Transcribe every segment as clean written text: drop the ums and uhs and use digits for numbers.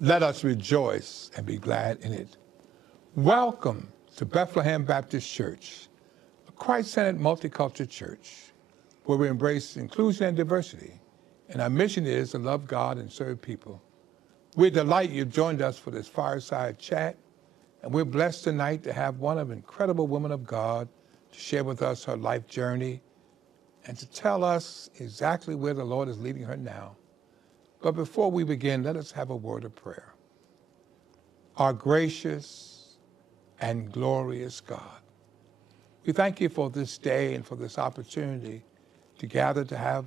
Let us rejoice and be glad in it. Welcome to Bethlehem Baptist Church, a Christ-centered multicultural church where we embrace inclusion and diversity, and our mission is to love God and serve people. We delight you've joined us for this fireside chat, and we're blessed tonight to have one of incredible women of God to share with us her life journey and to tell us exactly where the Lord is leading her now. But before we begin, let us have a word of prayer. Our gracious and glorious God, we thank you for this day and for this opportunity to gather to have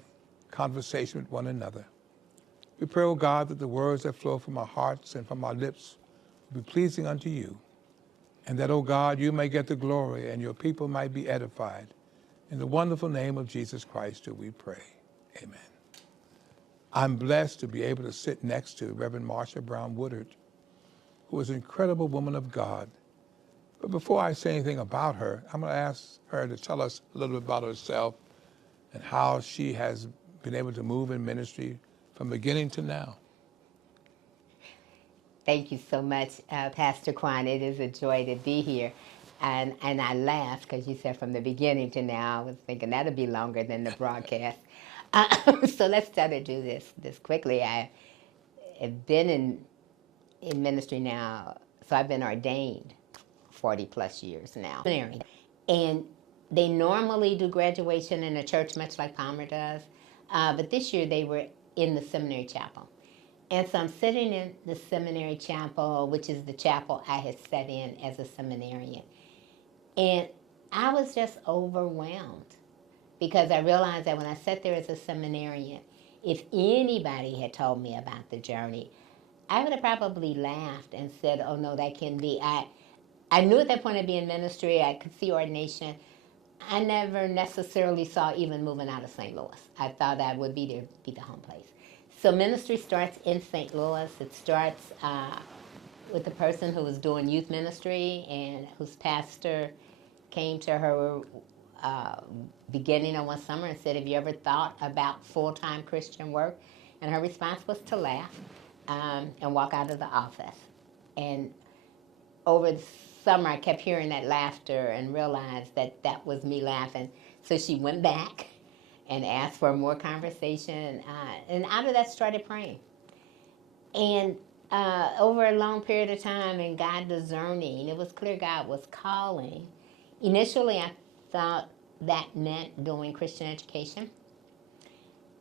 conversation with one another. We pray, oh God, that the words that flow from our hearts and from our lips will be pleasing unto you, and that, oh God, you may get the glory and your people might be edified. In the wonderful name of Jesus Christ do we pray. Amen. I'm blessed to be able to sit next to Reverend Marsha Woodard, who is an incredible woman of God. But before I say anything about her, I'm going to ask her to tell us a little bit about herself and how she has been able to move in ministry from beginning to now. Thank you so much, Pastor Quann. It is a joy to be here. And I laughed because you said from the beginning to now. I was thinking that'll be longer than the broadcast. So let's try to do this quickly. I have been in ministry now, so I've been ordained 40 plus years now. And they normally do graduation in a church, much like Palmer does. But this year they were in the seminary chapel. And so I'm sitting in the seminary chapel, which is the chapel I had sat in as a seminarian. And I was just overwhelmed because I realized that when I sat there as a seminarian, if anybody had told me about the journey, I would have probably laughed and said, oh no, that can't be. I knew at that point I'd be in ministry, I could see ordination. I never necessarily saw even moving out of St. Louis. I thought I would be there, be the home place. So ministry starts in St. Louis. It starts with a person who was doing youth ministry and whose pastor came to her beginning of one summer and said, have you ever thought about full-time Christian work? And her response was to laugh and walk out of the office. And over the summer, I kept hearing that laughter and realized that that was me laughing. So she went back and asked for more conversation. And out of that, started praying. And over a long period of time, and God discerning, it was clear God was calling. Initially, I thought that meant doing Christian education.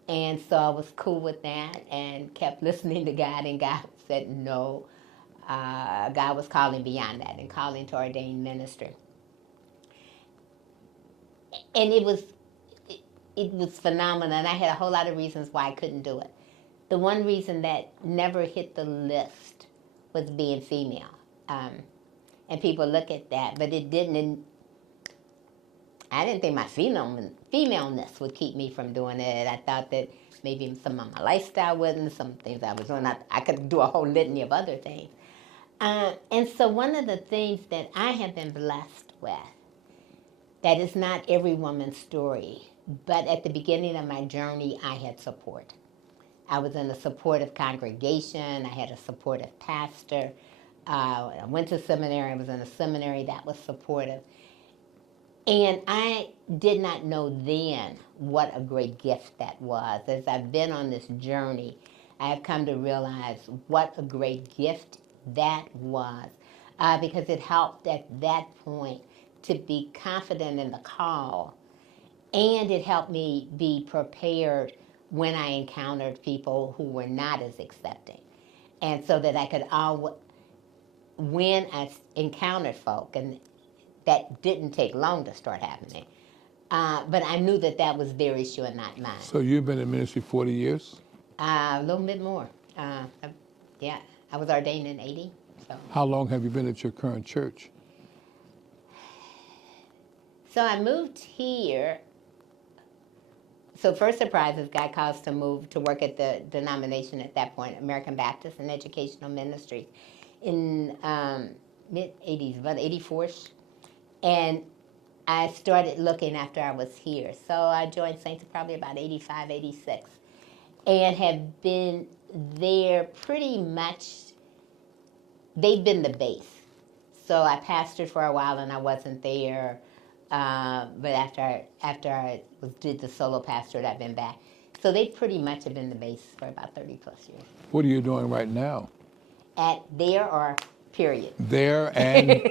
And so I was cool with that and kept listening to God, and God said no. God was calling beyond that and calling to ordained ministry. And it was phenomenal, and I had a whole lot of reasons why I couldn't do it. The one reason that never hit the list was being female. And people look at that, but it didn't. And I didn't think my femaleness would keep me from doing it. I thought that maybe some of my lifestyle wouldn't, some things I was doing. I could do a whole litany of other things. And so one of the things that I have been blessed with, that is not every woman's story, but at the beginning of my journey, I had support. I was in a supportive congregation. I had a supportive pastor. I went to seminary. I was in a seminary that was supportive. And I did not know then what a great gift that was. As I've been on this journey, I have come to realize what a great gift that was, because it helped at that point to be confident in the call, and it helped me be prepared when I encountered people who were not as accepting. And so that I could when I encountered folk, and that didn't take long to start happening, but I knew that that was their issue and not mine. So you've been in ministry 40 years? A little bit more. Yeah, I was ordained in 80. So. How long have you been at your current church? So I moved here. So first surprise is God calls to move to work at the denomination at that point, American Baptist and Educational Ministries, in mid-80s, about 84ish. And I started looking after I was here. So I joined Saints probably about 85, 86, and have been there pretty much they've been the base. So I pastored for a while and I wasn't there. But after I did the solo pastorate, I've been back. So they pretty much have been the base for about 30 plus years. What are you doing right now? At there or period? There, and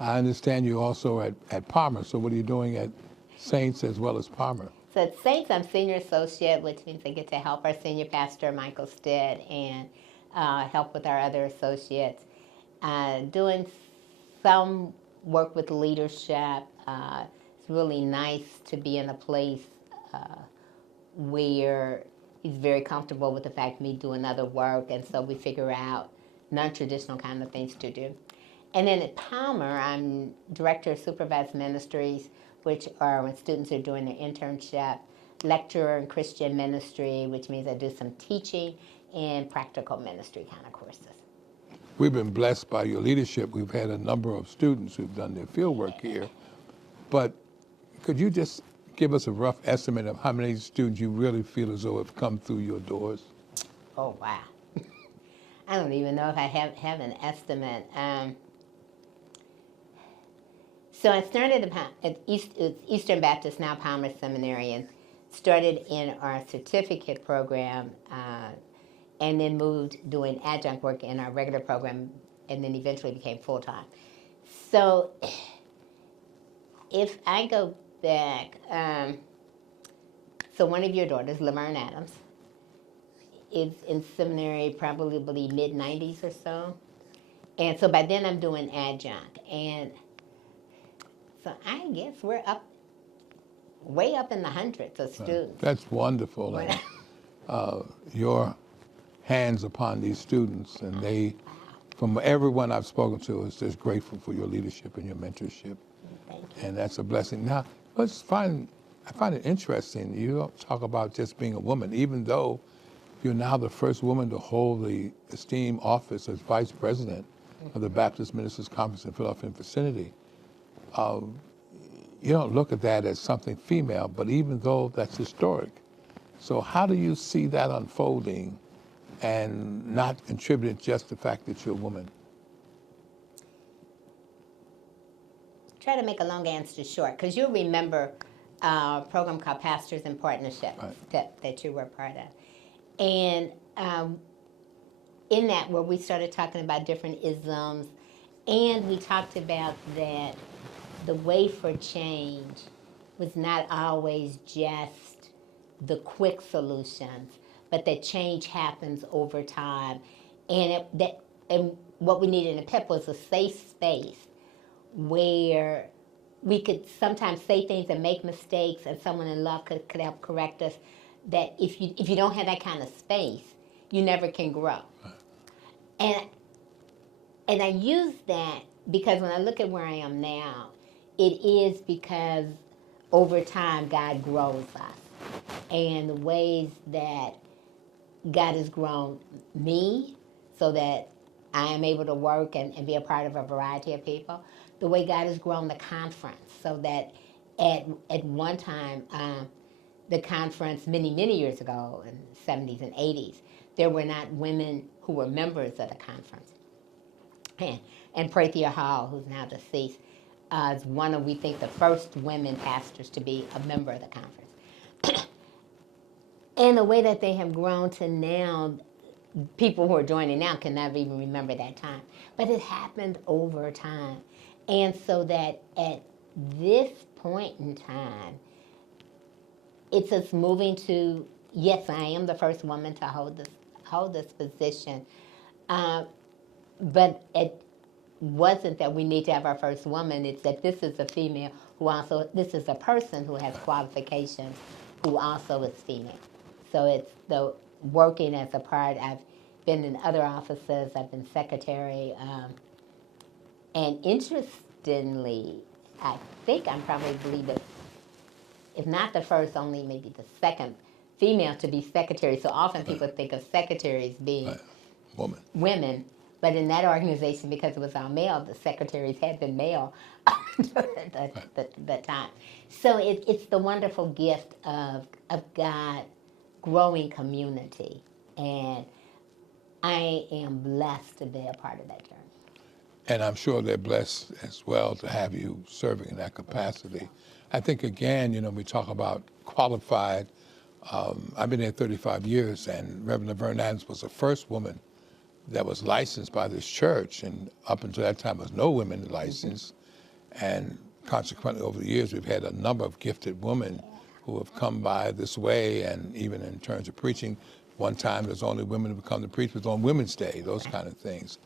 I understand you also at Palmer. So what are you doing at Saints as well as Palmer? So at Saints, I'm senior associate, which means I get to help our senior pastor, Michael Stead, and help with our other associates. Doing some work with leadership. It's really nice to be in a place where he's very comfortable with the fact of me doing other work, and so we figure out non-traditional kind of things to do. And then at Palmer, I'm director of supervised ministries, which are when students are doing their internship, lecturer in Christian ministry, which means I do some teaching and practical ministry kind of courses. We've been blessed by your leadership. We've had a number of students who've done their field work here. But could you just give us a rough estimate of how many students you really feel as though have come through your doors? Oh, wow. I don't even know if I have an estimate. So I started at Eastern Baptist, now Palmer Seminary, and started in our certificate program, and then moved doing adjunct work in our regular program, and then eventually became full-time. So if I go back, so one of your daughters, Laverne Adams, is in seminary probably mid-90s or so. And so by then I'm doing adjunct. And so I guess we're way up in the hundreds of students. That's wonderful. And, your hands upon these students, and they, from everyone I've spoken to, is just grateful for your leadership and your mentorship. Thank you. And that's a blessing. Now, I find it interesting. You don't talk about just being a woman, even though you're now the first woman to hold the esteemed office as vice president of the Baptist Ministers Conference in Philadelphia and vicinity. You don't look at that as something female, but even though that's historic. So how do you see that unfolding and not contributing just the fact that you're a woman? Try to make a long answer short, because you'll remember a program called Pastors in Partnership, right, that you were part of. And in that, where we started talking about different isms, and we talked about that the way for change was not always just the quick solutions, but that change happens over time. And and what we needed in PEP was a safe space where we could sometimes say things and make mistakes, and someone in love could help correct us. That if you don't have that kind of space, you never can grow. And I use that because when I look at where I am now, it is because over time God grows us. And the ways that God has grown me so that I am able to work and be a part of a variety of people. The way God has grown the conference so that at one time, the conference many years ago in the 70s and 80s, there were not women who were members of the conference. And Prathia Hall, who's now deceased, is one of, we think, the first women pastors to be a member of the conference. And the way that they have grown to now, people who are joining now can never even remember that time. But it happened over time. And so that at this point in time, it's us moving to, yes, I am the first woman to hold this position, but it wasn't that we need to have our first woman. It's that this is a female this is a person who has qualifications who also is female. So it's the working as a part. I've been in other offices. I've been secretary, and interestingly, I think I'm probably if not the first, only maybe the second female to be secretary. So often people think of secretaries being women, but in that organization, because it was all male, the secretaries had been male at the time. So it's the wonderful gift of God growing community, and I am blessed to be a part of that journey. And I'm sure they're blessed as well to have you serving in that capacity. I think, again, we talk about qualified. I've been there 35 years, and Reverend Laverne Adams was the first woman that was licensed by this church, and up until that time, there was no women licensed. And consequently, over the years, we've had a number of gifted women who have come by this way, and even in terms of preaching, one time there's only women who become the preachers on Women's Day, those kind of things.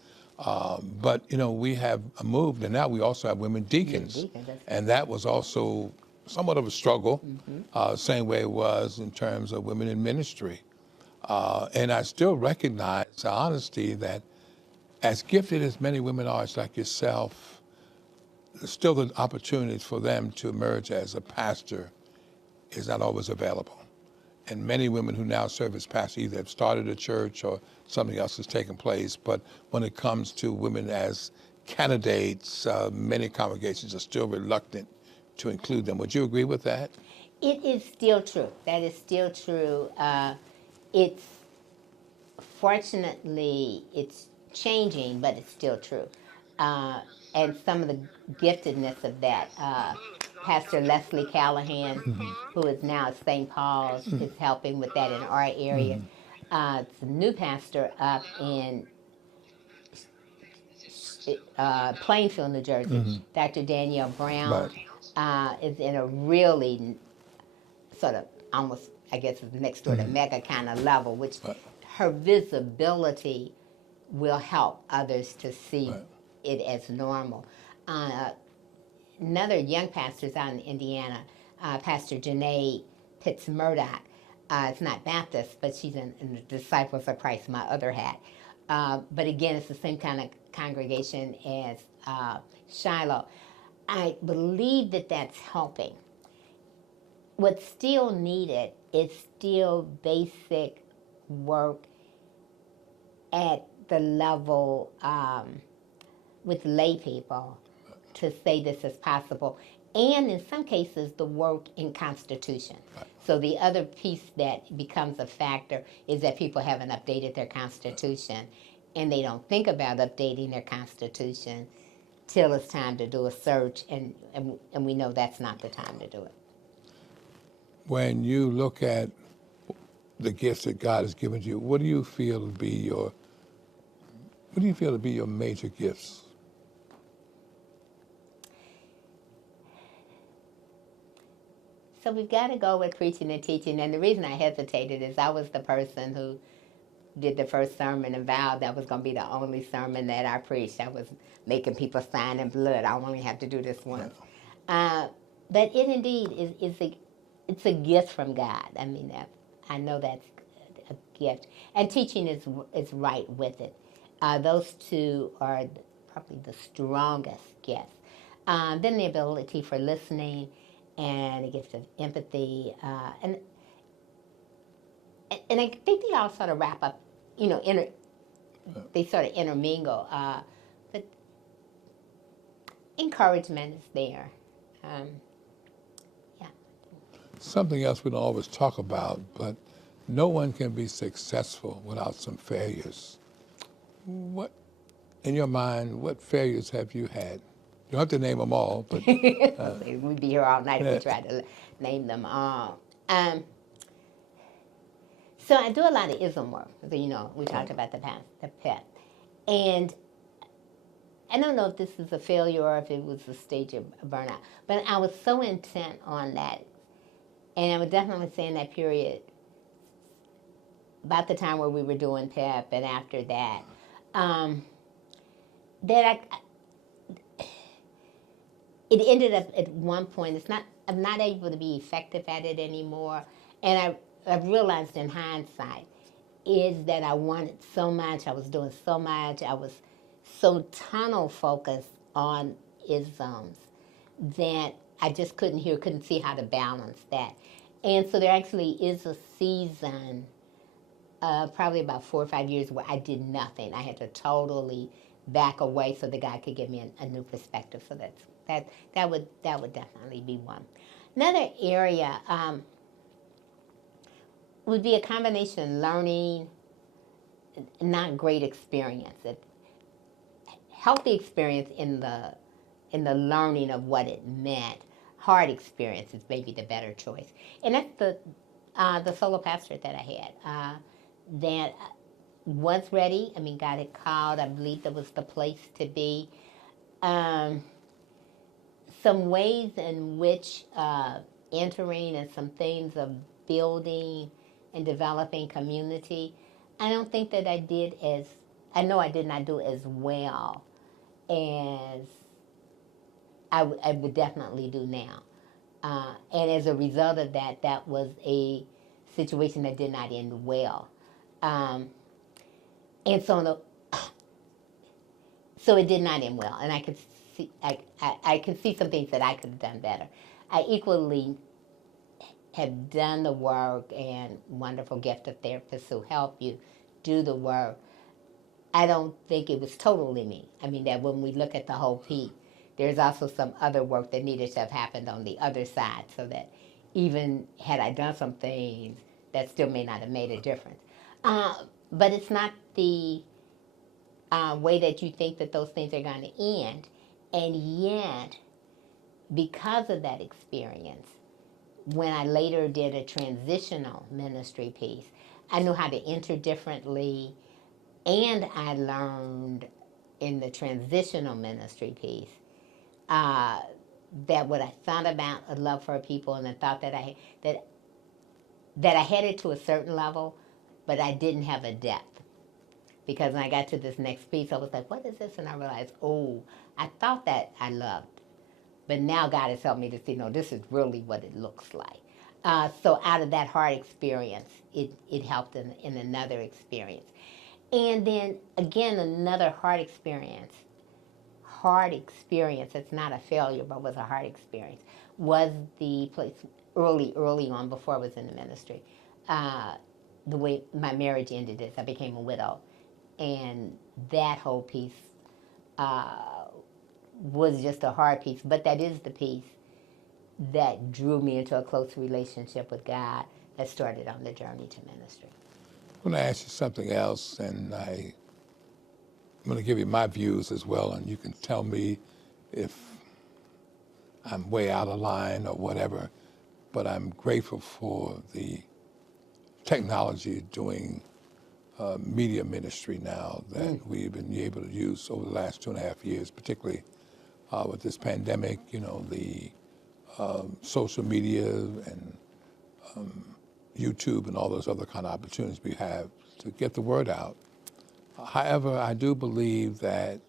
But, we have moved, and now we also have women deacons. And that was also somewhat of a struggle, same way it was in terms of women in ministry. And I still recognize the honesty that as gifted as many women are, it's like yourself, there's still the opportunities for them to emerge as a pastor is not always available. And many women who now serve as pastors either have started a church or something else has taken place. But when it comes to women as candidates, many congregations are still reluctant to include them. Would you agree with that? It is still true. That is still true. It's fortunately it's changing, but it's still true. And some of the giftedness of that, Pastor Leslie Callahan, who is now at St. Paul's, is helping with that in our area. It's a new pastor up in Plainfield, New Jersey, Dr. Danielle Brown, is in a really sort of almost, I guess, next door to mega kind of level, which her visibility will help others to see it as normal. Another young pastor is out in Indiana, Pastor Janae Pitts Murdoch. It's not Baptist, but she's in the Disciples of Christ, my other hat. But again, it's the same kind of congregation as Shiloh. I believe that that's helping. What's still needed is still basic work at the level with lay people to say this is possible. And in some cases, the work in Constitution. So the other piece that becomes a factor is that people haven't updated their Constitution, and they don't think about updating their Constitution till it's time to do a search, and we know that's not the time to do it. When you look at the gifts that God has given you, what do you feel to be your major gifts? So we've got to go with preaching and teaching, and the reason I hesitated is I was the person who did the first sermon and vowed that was going to be the only sermon that I preached. I was making people sign in blood. I only have to do this once. But it indeed it's a gift from God. I mean, I know that's a gift, and teaching is right with it. Those two are probably the strongest gifts. Then the ability for listening and a gift of empathy, and I think they all sort of wrap up, they sort of intermingle. But encouragement is there. Yeah. Something else we don't always talk about, but no one can be successful without some failures. What, in your mind, what failures have you had? You don't have to name them all, but we'd be here all night if we tried to name them all. So I do a lot of ism work. We talked about the pet. And I don't know if this is a failure or if it was a stage of burnout, but I was so intent on that. And I would definitely say in that period, about the time where we were doing PEP and after that, that it ended up at one point, I'm not able to be effective at it anymore. And I've realized in hindsight is that I wanted so much, I was doing so much, I was so tunnel focused on isms that I just couldn't see how to balance that. And so there actually is a season, probably about 4 or 5 years, where I did nothing. I had to totally back away so that God could give me a new perspective. So that would definitely be one. Another area would be a combination of learning, not great experience. healthy experience in the learning of what it meant. Hard experience is maybe the better choice, and that's the solo pastorate that I had. That was ready. I mean, God had called. I believe that was the place to be. Um, some ways in which entering and some things of building and developing community, I don't think that I know I did not do as well as I would definitely do now. And as a result of that, that was a situation that did not end well. Um, and so it did not end well. And I could see some things that I could have done better. I equally have done the work, and wonderful gift of therapists who help you do the work. I don't think it was totally me. I mean, that when we look at the whole piece, there's also some other work that needed to have happened on the other side, so that even had I done some things, that still may not have made a difference. But it's not the way that you think that those things are going to end. And yet, because of that experience, when I later did a transitional ministry piece, I knew how to enter differently, and I learned in the transitional ministry piece that what I thought about a love for people, and I thought that I had it to a certain level, but I didn't have a depth. Because when I got to this next piece, I was like, what is this? And I realized, oh, I thought that I loved, but now God has helped me to see, no, this is really what it looks like. So out of that hard experience, it helped in another experience. And then again, another hard experience, it's not a failure, but was a hard experience, was the place early on before I was in the ministry. The way my marriage ended is I became a widow. And that whole piece was just a hard piece, but that is the piece that drew me into a close relationship with God that started on the journey to ministry. I'm going to ask you something else, and I'm going to give you my views as well, and you can tell me if I'm way out of line or whatever, but I'm grateful for the technology doing media ministry now that we've been able to use over the last 2.5 years, particularly with this pandemic, the social media and YouTube and all those other kind of opportunities we have to get the word out. However, I do believe that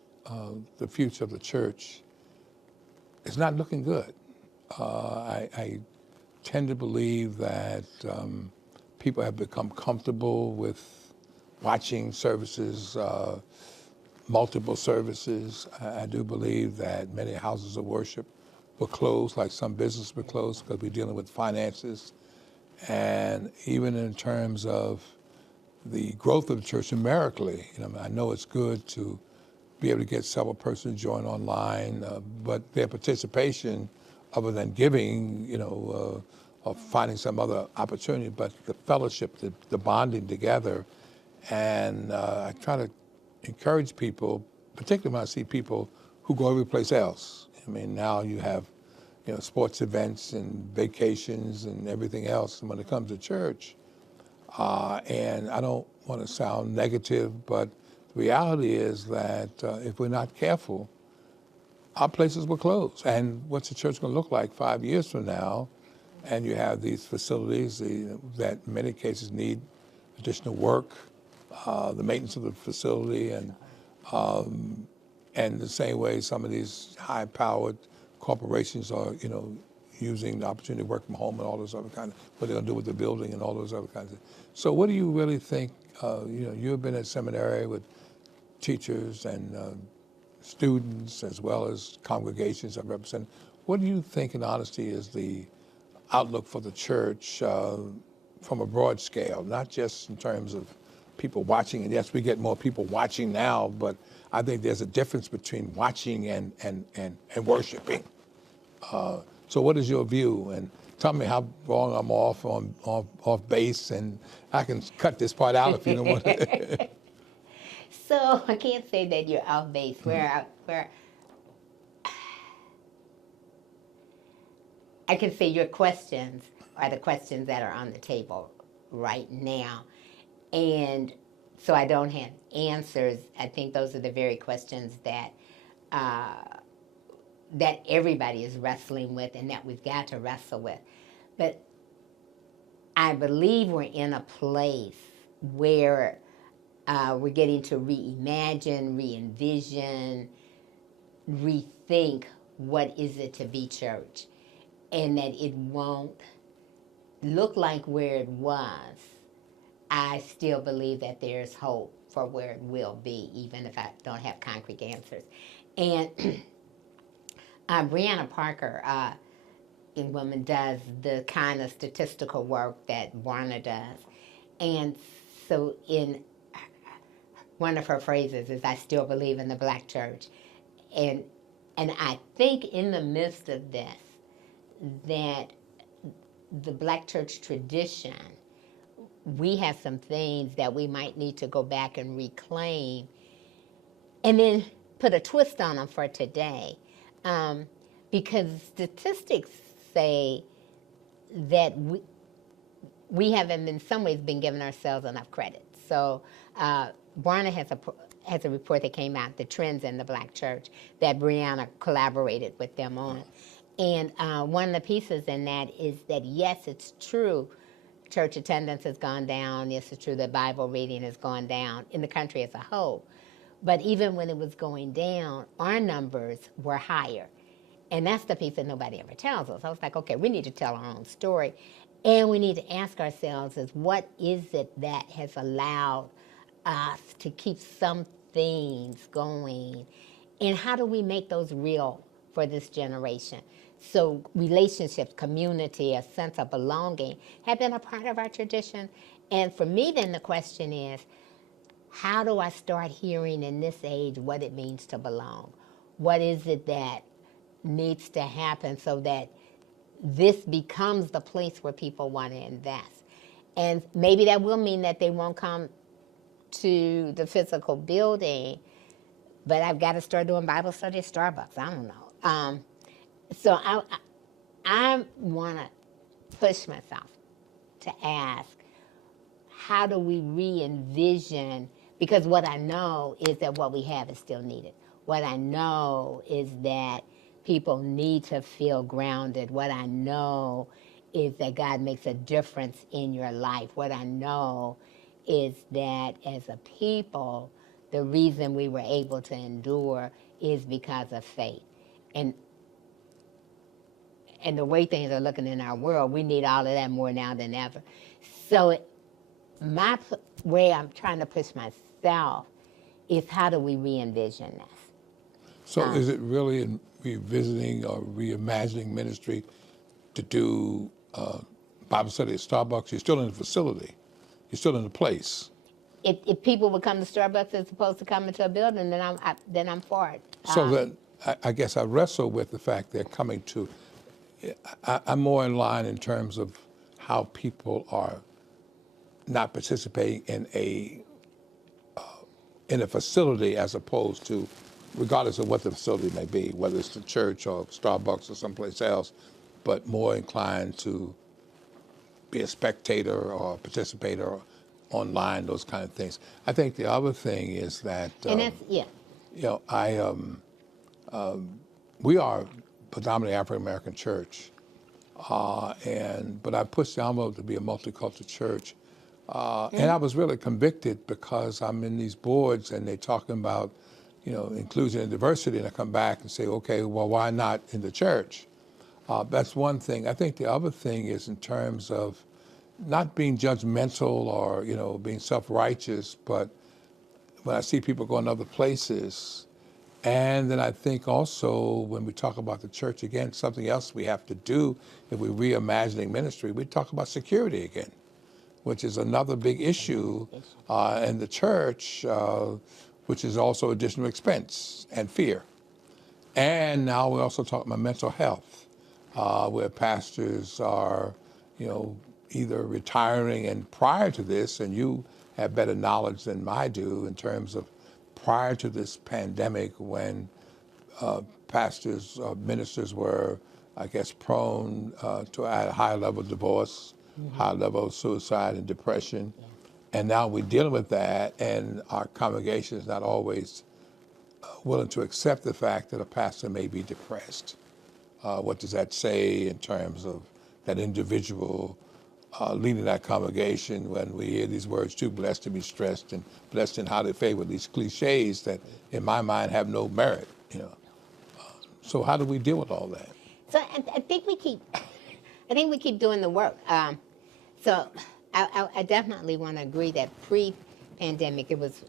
the future of the church is not looking good. I tend to believe that people have become comfortable with watching services, multiple services. I do believe that many houses of worship will close, like some businesses will close, because we're dealing with finances. And even in terms of the growth of the church numerically, I know it's good to be able to get several persons to join online, but their participation, other than giving, or finding some other opportunity, but the fellowship, the bonding together. And I try to encourage people, particularly when I see people who go every place else. I mean, now you have, sports events and vacations and everything else. And when it comes to church, and I don't want to sound negative, but the reality is that if we're not careful, our places will close. And what's the church going to look like 5 years from now? And you have these facilities that in many cases need additional work, the maintenance of the facility, and the same way some of these high-powered corporations are, using the opportunity to work from home and all those other kinds of, what they're going to do with the building and all those other kinds of. So what do you really think, you've been at seminary with teachers and students as well as congregations that represent. What do you think in honesty is the outlook for the church from a broad scale, not just in terms of people watching? And yes, we get more people watching now, but I think there's a difference between watching and worshiping. So what is your view? And tell me how wrong I'm off base, and I can cut this part out if you don't want to. So I can't say that you're off base. Where I can say your questions are the questions that are on the table right now. And so I don't have answers. I think those are the very questions uh, that everybody is wrestling with and that we've got to wrestle with. But I believe we're in a place where we're getting to reimagine, re-envision, rethink what is it to be church, and that it won't look like where it was. I still believe that there's hope for where it will be, even if I don't have concrete answers. And Brianna Parker, a woman, does the kind of statistical work that Warner does. And so in one of her phrases is, I still believe in the black church. And I think in the midst of this, that the black church tradition, we have some things that we might need to go back and reclaim and then put a twist on them for today. Because statistics say that we haven't in some ways been giving ourselves enough credit. So Barna has a report that came out, The Trends in the Black Church, that Brianna collaborated with them on. And one of the pieces in that is that, yes, it's true, church attendance has gone down. Yes, it's true that Bible reading has gone down in the country as a whole. But even when it was going down, our numbers were higher. And that's the piece that nobody ever tells us. I was like, okay, we need to tell our own story. And we need to ask ourselves is, what is it that has allowed us to keep some things going? And how do we make those real for this generation? So relationships, community, a sense of belonging have been a part of our tradition. And for me, then the question is, how do I start hearing in this age what it means to belong? What is it that needs to happen so that this becomes the place where people want to invest? And maybe that will mean that they won't come to the physical building, but I've got to start doing Bible study at Starbucks. I don't know. So I want to push myself to ask, how do we re-envision? Because what I know is that what we have is still needed. What I know is that people need to feel grounded. What I know is that God makes a difference in your life. What I know is that as a people, the reason we were able to endure is because of faith. And the way things are looking in our world, we need all of that more now than ever. So my way I'm trying to push myself is, how do we re-envision this? So is it really in revisiting or reimagining ministry to do Bible study at Starbucks? You're still in the facility. You're still in the place. If people would come to Starbucks as opposed to coming to a building, then I'm for it. So then I guess I wrestle with the fact they're coming to, I'm more in line in terms of how people are not participating in a facility, as opposed to, regardless of what the facility may be, whether it's the church or Starbucks or someplace else, but more inclined to be a spectator or a participator or online, those kind of things. I think the other thing is that, And that's, yeah. you know, we are predominantly African-American church, but I pushed the envelope to be a multicultural church. And I was really convicted because I'm in these boards and they're talking about, you know, inclusion and diversity, and I come back and say, okay, well, why not in the church? That's one thing. I think the other thing is in terms of not being judgmental or, you know, being self-righteous, but when I see people going other places, and then I think also when we talk about the church again, something else we have to do if we're reimagining ministry, we talk about security again, which is another big issue in the church, which is also additional expense and fear. And now we're also talking about mental health, where pastors are, you know, either retiring, and prior to this, and you have better knowledge than I do in terms of prior to this pandemic when pastors, ministers were, I guess, prone to a high level of divorce, high level of suicide and depression. And now we're dealing with that, and our congregation is not always willing to accept the fact that a pastor may be depressed. What does that say in terms of that individual leading that congregation when we hear these words, too blessed to be stressed and blessed and highly favored, these cliches that in my mind have no merit, you know. So how do we deal with all that? So I think we keep doing the work. So I definitely want to agree that pre-pandemic it was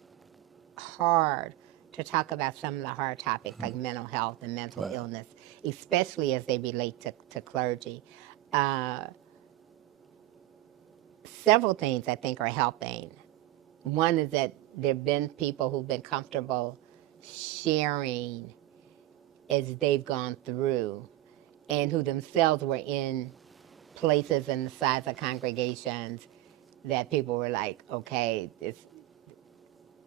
hard to talk about some of the hard topics like mental health and mental illness, especially as they relate to clergy. Several things I think are helping. One is that there have been people who've been comfortable sharing as they've gone through and who themselves were in places and the size of congregations that people were like, okay, if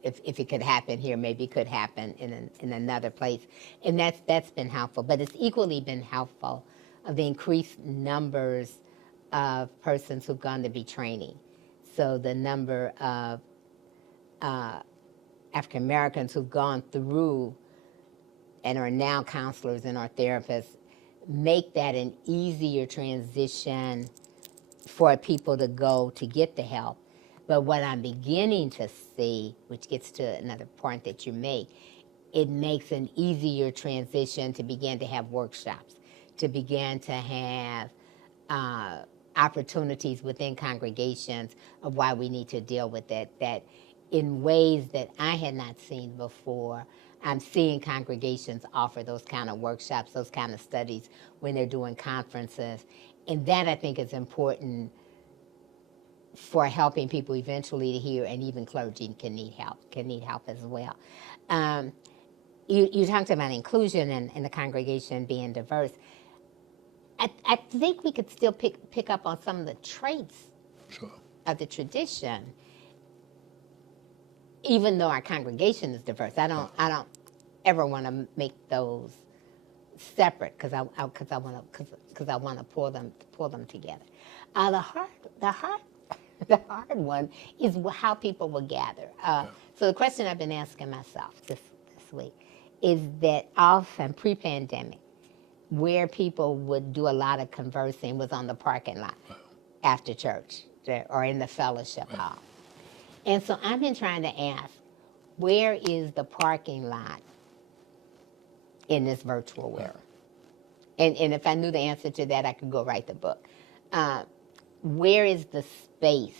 it could happen here, maybe it could happen in another place. And that's been helpful. But it's equally been helpful of the increased numbers of persons who've gone to be training. So the number of African Americans who've gone through and are now counselors and are therapists make that an easier transition for people to go to get the help. But what I'm beginning to see, which gets to another point that you make, it makes an easier transition to begin to have workshops, to begin to have opportunities within congregations of why we need to deal with it, that in ways that I had not seen before, I'm seeing congregations offer those kind of workshops, those kind of studies when they're doing conferences. And that I think is important for helping people eventually to hear, and even clergy can need help as well. You talked about inclusion and the congregation being diverse. I think we could still pick up on some of the traits of the tradition, even though our congregation is diverse. I don't ever want to make those separate because I want to pull them together. The hard one is how people will gather. So the question I've been asking myself this week is that often pre-pandemic, where people would do a lot of conversing was on the parking lot after church or in the fellowship hall. And so I've been trying to ask, where is the parking lot in this virtual world? And if I knew the answer to that, I could go write the book. Where is the space